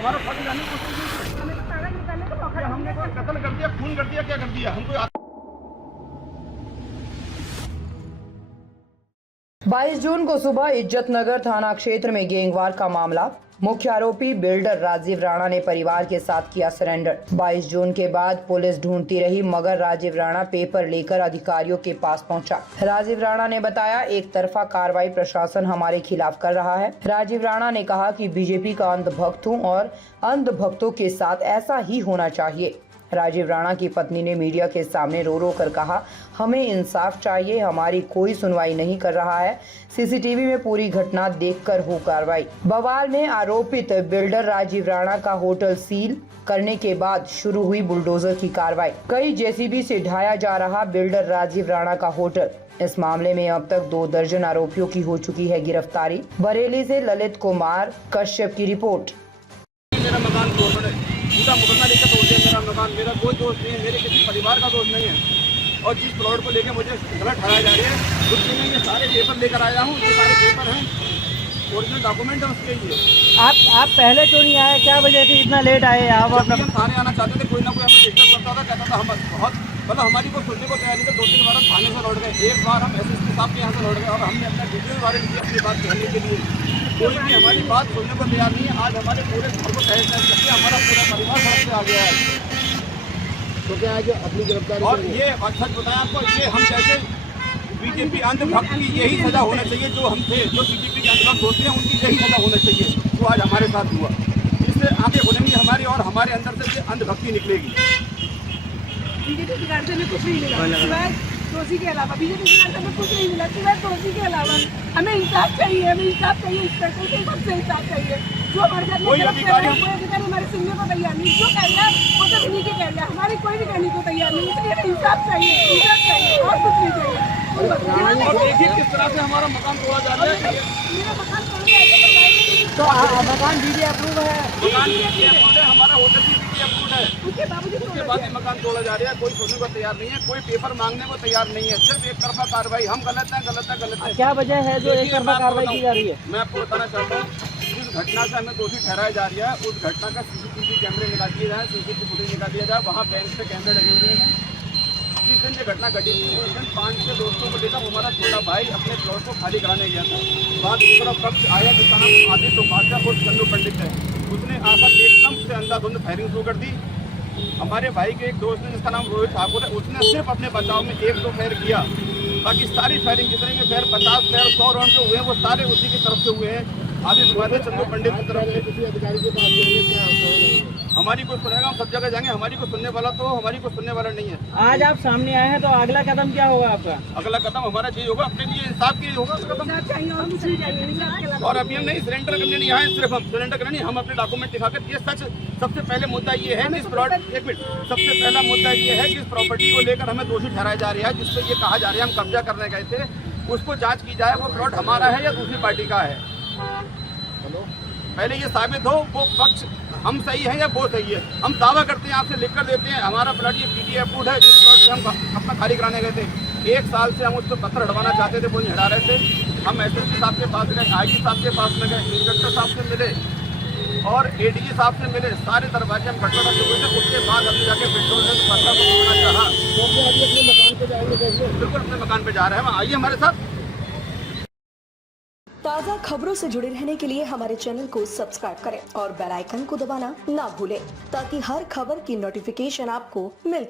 हमारा फर्ज जाने की कोशिश की। हमने कोई कत्ल कर दिया, खून कर दिया, क्या कर दिया हमको? 22 जून को सुबह इज्जतनगर थाना क्षेत्र में गैंगवार का मामला। मुख्य आरोपी बिल्डर राजीव राणा ने परिवार के साथ किया सरेंडर। 22 जून के बाद पुलिस ढूंढती रही मगर राजीव राणा पेपर लेकर अधिकारियों के पास पहुंचा। राजीव राणा ने बताया, एक तरफा कार्रवाई प्रशासन हमारे खिलाफ कर रहा है। राजीव राणा ने कहा कि बीजेपी का अंधभक्त हूं और अंधभक्तों के साथ ऐसा ही होना चाहिए। राजीव राणा की पत्नी ने मीडिया के सामने रो रो कर कहा, हमें इंसाफ चाहिए, हमारी कोई सुनवाई नहीं कर रहा है। सीसीटीवी में पूरी घटना देखकर हो कार्रवाई। बवाल में आरोपित बिल्डर राजीव राणा का होटल सील करने के बाद शुरू हुई बुलडोजर की कार्रवाई। कई जेसीबी से ढाया जा रहा बिल्डर राजीव राणा का होटल। इस मामले में अब तक 2 दर्जन आरोपियों की हो चुकी है गिरफ्तारी। बरेली से ललित कुमार कश्यप की रिपोर्ट। मेरा मकान तोड़ है, पूरा मुकदमा लेकर तोड़ दिया मेरा मकान। मेरा कोई दोष नहीं है, मेरे किसी परिवार का दोष नहीं है। और जिस प्लॉट को लेकर मुझे गलत ठहराया जा रही है, उसके लिए ये सारे पेपर लेकर आया हूँ। ये सारे पेपर हैं, ओरिजिनल डॉक्यूमेंट है उसके लिए। आप पहले क्यों नहीं आए? क्या वजह थी इतना लेट आए आप? जब भी हम थाने आना चाहते थे, कोई ना कोई हमें डिस्टर्ब करता था, कहता था हम बहुत मतलब हमारी को सुनने को तैयार नहीं थे। 2-3 बार हम थाने से लौट गए, एक बार हम एसएसपी साहब के यहाँ से लौट गए और हमने अपना वीडियो के बारे में अपनी बात कहने के लिए। कोई भी हमारी बात सुनने को तैयार नहीं है। आज हमारे पूरे घर को तहस नहस करके हमारा पूरा परिवार सड़क पे आ गया है। तो क्या है जो अपनी गिरफ्तारी और ये सच बताएं आपको, ये हम जैसे बीजेपी अंधभक्त की यही सजा होना चाहिए। जो हम थे, जो बीजेपी के अंधभक्त होते हैं, उनकी यही सजा होना चाहिए जो आज हमारे साथ हुआ। इससे आगे बढ़ेंगी हमारी और हमारे अंदर से अंधभक्ति निकलेगी। बीजेपी सरकार से हमें कुछ नहीं मिला सिवाय दोषी के अलावा। बीजेपी सरकार से हमें कुछ नहीं मिला सिवाय दोषी के अलावा। हमें इंसाफ चाहिए, हमें इंसाफ चाहिए। इंस्पेक्टर से सबसे इंसाफ चाहिए। जो हमारे साथ कोई अधिकारी हमारे सुनने को तैयार नहीं। जो कह रहा है वो तो इन्हीं के कह रहा है, हमारी कोई भी कहने को तैयार नहीं। इसलिए हमें इंसाफ चाहिए, इंसाफ चाहिए और कुछ नहीं चाहिए। और देखिए किस तरह से हमारा मकान तोड़ा जा रहा है। मेरा मकान तोड़ दिया तो मकान डीडी अप्रूव है? मकान भी अप्रूव है, हमारा होटल भी अप्रूव है। उसके बावजूद उसके बाद ही मकान तोड़ा जा रहा है। कोई सुनने को तैयार नहीं है, कोई पेपर मांगने को तैयार नहीं है। सिर्फ एक तरफा कार्रवाई, हम गलत है, गलत है, गलत है। क्या वजह है जो एक तरफा कार्रवाई की जा रही है? मैं आपको बताना चाहता हूँ, जिस घटना से हमें दोषी ठहराया जा रहा है, उस घटना का सीसीटीवी कैमरे निकाल दिए जाए, सीसीटीवी फुटेज निकाल दिया जाए। वहाँ बैंक पे कैमरे लगे हुए हैं। जिस दिन ये घटना घटी थी, उस दिन 5-6 दोस्तों को लेकर हमारा छोटा भाई अपने प्लॉट को खाली कराने गया था। बाद दूसरा पक्ष आया जिसका नाम आदित्य उपाध्याय और चंदू पंडित है। उसने आकर एकदम से अंधाधुंध फायरिंग शुरू कर दी। हमारे भाई के एक दोस्त ने जिसका नाम रोहित ठाकुर है, उसने सिर्फ अपने बचाव में 1-2 फायर किया। बाकी सारी फायरिंग जितने भी फायर 50 फायर 100 राउंड जो हुए हैं, वो सारे उसी की तरफ से हुए हैं। आदित्य उपाध्याय चंदू पंडित की तरफ से। किसी अधिकारी के पास जाएंगे, क्या होगा? हमारी को सुनेगा, हम सब जगह जाएंगे। हमारी को सुनने वाला तो हमारी को सुनने वाला नहीं है। आज आप सामने आए हैं तो अगला कदम क्या होगा आपका? अगला कदम हमारा यही होगा, अपने लिए इंसाफ के लिए होगा अगला कदम। इंसाफ चाहिए और कुछ नहीं चाहिए। इंसाफ के अलावा और अभी हम नहीं सरेंडर करने नहीं आए, सिर्फ हम सरेंडर करने नहीं, हम अपने डॉक्यूमेंट दिखाकर। ये सच सबसे पहले मुद्दा ये है कि प्लॉट, एक मिनट, सबसे पहला मुद्दा ये है कि इस प्रॉपर्टी को लेकर हमें दोषी ठहराया जा रहा है, जिससे ये कहा जा रहा है हम कब्जा करने गए थे। उसको जांच की जाए, वो प्लॉट हमारा है या दूसरी पार्टी का है। पहले ये साबित हो वो पक्ष हम सही है या वो सही है। हम दावा करते हैं, आपसे लिख कर देते हैं, हमारा प्लॉट ये पीटी अप्रूव्ड है। जिस प्लॉट से हम अपना खाली कराने गए थे, 1 साल से हम उसको पत्थर हटवाना चाहते थे, वो नहीं हटा रहे थे। हम एसएसपी साहब के पास गए, आईजी साहब के पास में गए, इंस्पेक्टर साहब से मिले और एडीजी साहब से मिले। सारे दरवाजे हम खटखटा चुके थे। उसके बाद हमने जाके पेट्रोल से पत्थर को तोड़ना चाहा। तो क्या अभी अपने मकान पे जाएंगे कैसे? बिल्कुल अपने मकान पे जा रहे हैं हम, आइए हमारे साथ। ताज़ा खबरों से जुड़े रहने के लिए हमारे चैनल को सब्सक्राइब करें और बेल आइकन को दबाना ना भूलें ताकि हर खबर की नोटिफिकेशन आपको मिलती